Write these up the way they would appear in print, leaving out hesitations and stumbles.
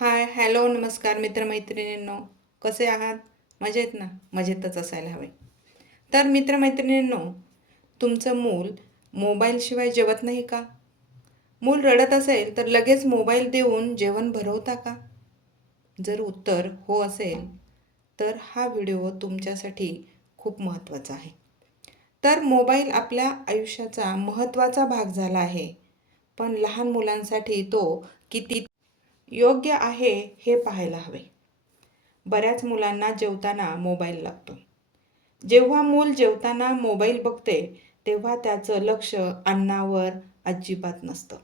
हाय, hello, नमस्कार मित्रमैत्रिणींनो. कसे आहात? मजेत ना? मजेतच असायला हवे. तर मित्रमैत्रिणींनो, तुमचं मूल मोबाईलशिवाय जेवत नाही का? मूल रडत असेल तर लगेच मोबाईल देऊन जेवण भरवता का? जर उत्तर हो असेल, तर हा व्हिडिओ तुमच्यासाठी खूप महत्त्वाचा आहे. तर मोबाईल आपल्या आयुष्याचा महत्त्वाचा भाग झाला आहे. पण लहान मुलांसाठी तो किती योग्य आहे हे पाहायला हवे. बऱ्याच मुलांना जेवताना मोबाईल लागतो. जेव्हा मूल जेवताना मोबाईल बघते तेव्हा त्याचं लक्ष अन्नावर अजिबात नसतं.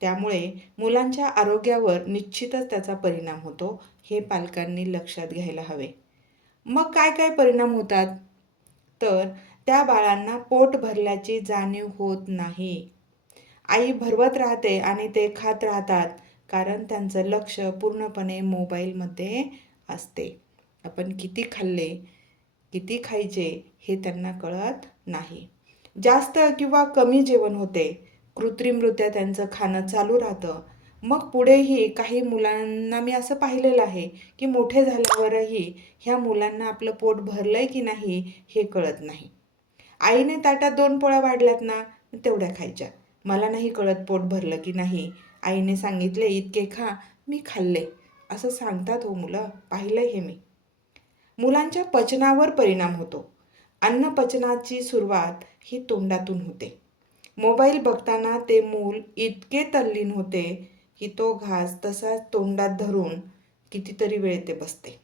त्यामुळे मुलांच्या आरोग्यावर निश्चितच त्याचा परिणाम होतो, हे पालकांनी लक्षात घ्यायला हवे. मग काय काय परिणाम होतात? तर त्या बाळांना पोट भरल्याची जाणीव होत नाही. आई भरवत राहते आणि ते खात राहतात, कारण त्यांचं लक्ष पूर्णपणे मोबाईलमध्ये असते. आपण किती खाल्ले, किती खायचे हे त्यांना कळत नाही. जास्त किंवा कमी जेवण होते, कृत्रिमरित्या त्यांचं खाणं चालू राहतं. मग पुढेही काही मुलांना मी असं पाहिलेलं आहे की मोठे झाल्यावरही ह्या मुलांना आपलं पोट भरलंय की नाही हे कळत नाही. आईने ताटात 2 पोळ्या वाढल्यात ना, तेवढ्या खायच्या. मला नाही कळत पोट भरलं की नाही. आईने सांगितले इतके खा, मी खाल्ले. असं सांगतात हो मुलं, पाहिलंय हे मी. मुलांच्या पचनावर परिणाम होतो. अन्नपचनाची सुरुवात ही तोंडातून होते. मोबाईल बघताना ते मूल इतके तल्लीन होते की तो घास तसाच तोंडात धरून कितीतरी वेळ ते बसते.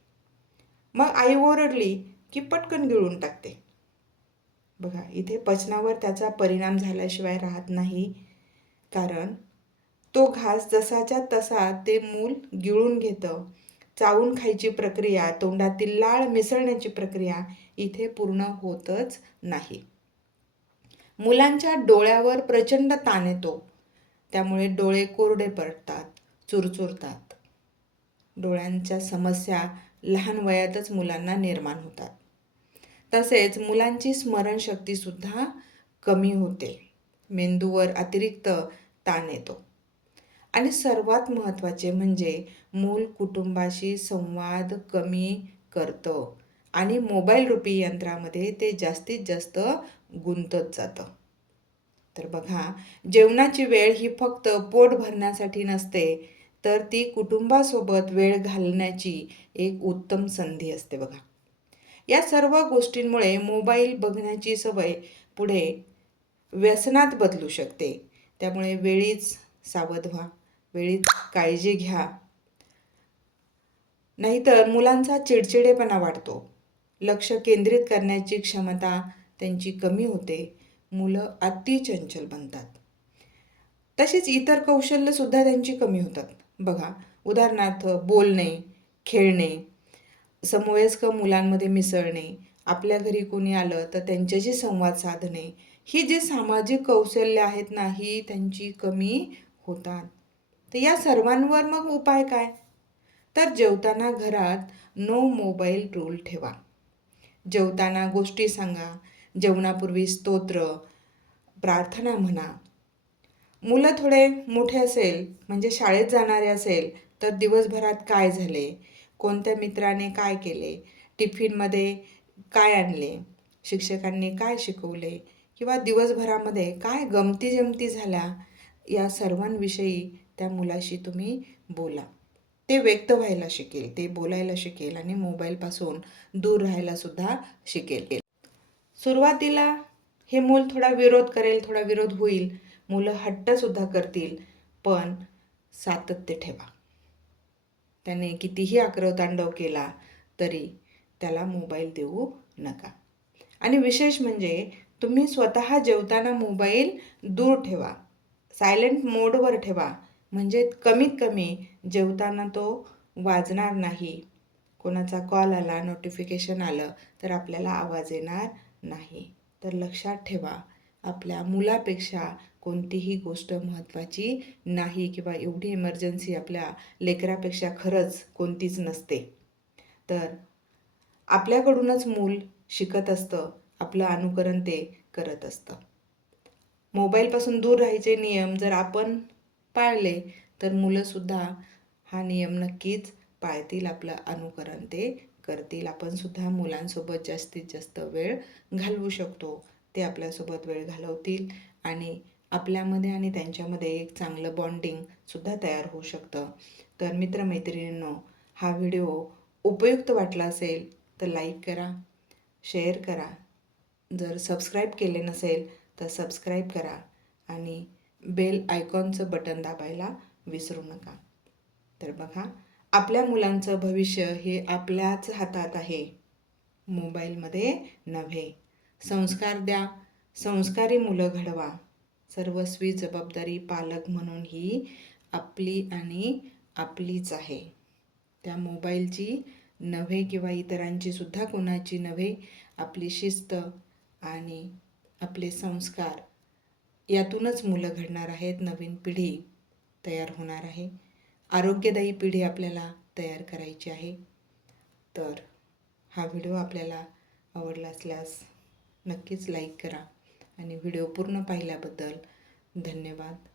मग आई ओरडली की पटकन गिळून टाकते. बघा, इथे पचनावर त्याचा परिणाम झाल्याशिवाय राहत नाही, कारण तो घास जसाच्या तसा ते मूल गिळून घेतं. चावून खायची प्रक्रिया, तोंडातील लाळ मिसळण्याची प्रक्रिया इथे पूर्ण होतच नाही. मुलांच्या डोळ्यावर प्रचंड ताण येतो. त्यामुळे डोळे कोरडे पडतात, चुरचुरतात. डोळ्यांच्या समस्या लहान वयातच मुलांना निर्माण होतात. तसेच मुलांची स्मरणशक्तीसुद्धा कमी होते. मेंदूवर अतिरिक्त ताण येतो. आणि सर्वात महत्त्वाचे म्हणजे मूल कुटुंबाशी संवाद कमी करतं आणि मोबाईल रूपी यंत्रामध्ये ते जास्तीत जास्त गुंतत जातं. तर बघा, जेवणाची वेळ ही फक्त पोट भरण्यासाठी नसते, तर ती कुटुंबासोबत वेळ घालवण्याची एक उत्तम संधी असते बघा. या सर्व गोष्टींमुळे मोबाईल बघण्याची सवय पुढे व्यसनात बदलू शकते. त्यामुळे वेळीच सावध व्हा, वेळीच काळजी घ्या. नाहीतर मुलांचा चिडचिडेपणा वाढतो. लक्ष केंद्रित करण्याची क्षमता त्यांची कमी होते. मुलं अतिचंचल बनतात. तसेच इतर कौशल्यसुद्धा त्यांची कमी होतात. बघा, उदाहरणार्थ बोलणे, खेळणे, समवयस्क मुलांमध्ये मिसळणे, आपल्या घरी कोणी आलं तर त्यांच्याशी संवाद साधणे, ही जी सामाजिक कौशल्य आहेत ना, ही त्यांची कमी होतात. तर या सर्वांवर मग उपाय काय? तर जेवताना घरात नो मोबाईल रूल ठेवा. जेवताना गोष्टी सांगा, जेवणापूर्वी स्तोत्र, प्रार्थना म्हणा. मुलं थोडे मोठे असेल, म्हणजे शाळेत जाणारे असेल, तर दिवसभरात काय झाले, कोणत्या मित्राने काय केले, टिफिनमध्ये काय आणले, शिक्षकांनी काय शिकवले, किंवा दिवसभरामध्ये काय गमती-जमती झाल्या, या सर्वांविषयी त्या मुलाशी तुम्ही बोला. ते व्यक्त व्हायला शिकेल, ते बोलायला शिकेल आणि मोबाईलपासून दूर राहायला सुद्धा शिकेल. सुरुवातीला हे मूल थोडा विरोध करेल, थोडा विरोध होईल, मुलं हट्टसुद्धा करतील, पण सातत्य ठेवा. त्याने कितीही आक्रवतांडव केला तरी त्याला मोबाईल देऊ नका. आणि विशेष म्हणजे तुम्ही स्वतः जेवताना मोबाईल दूर ठेवा, सायलेंट मोडवर ठेवा, म्हणजे कमीत कमी जेवताना तो वाजणार नाही. कोणाचा कॉल आला, नोटिफिकेशन आलं तर आपल्याला आवाज येणार नाही. तर लक्षात ठेवा, आपल्या मुलापेक्षा कोणतीही गोष्ट महत्त्वाची नाही, किंवा एवढी इमर्जन्सी आपल्या लेकरापेक्षा खरंच कोणतीच नसते. तर आपल्याकडूनच मूल शिकत असतं, आपलं अनुकरण ते करत असतं. मोबाईलपासून दूर राहायचे नियम जर आपण पाळले तर मुलंसुद्धा हा नियम नक्कीच पाळतील, आपलं अनुकरण ते करतील. आपण सुद्धा मुलांसोबत जास्तीत जास्त वेळ घालवू शकतो. ते आपल्यासोबत वेळ घालवतील आणि आपल्यामध्ये आणि त्यांच्यामध्ये एक चांगलं बॉन्डिंगसुद्धा तयार होऊ शकतं. तर मित्रमैत्रिणींनो, हा व्हिडिओ उपयुक्त वाटला असेल तर लाईक करा, शेअर करा. जर सबस्क्राईब केले नसेल तर सबस्क्राईब करा आणि बेल आयकॉनचं बटन दाबायला विसरू नका. तर बघा, आपल्या मुलांचं भविष्य हे आपल्याच हातात आहे, मोबाईलमध्ये नव्हे. संस्कार द्या, संस्कारी मुलं घडवा. सर्वस्वी जबाबदारी पालक म्हणून ही आपली आणि आपलीच आहे. त्या मोबाईलची नव्हे किंवा इतरांची सुद्धा कोणाची नव्हे. आपली शिस्त आणि आपले संस्कार यातूनच मुलं घडणार आहेत. नवीन पिढी तयार होणार आहे. आरोग्यदायी पिढी आपल्याला तयार करायची आहे. तर हा व्हिडिओ आपल्याला आवडला असल्यास नक्कीच लाईक करा आणि व्हिडिओ पूर्ण पाहिल्याबद्दल धन्यवाद.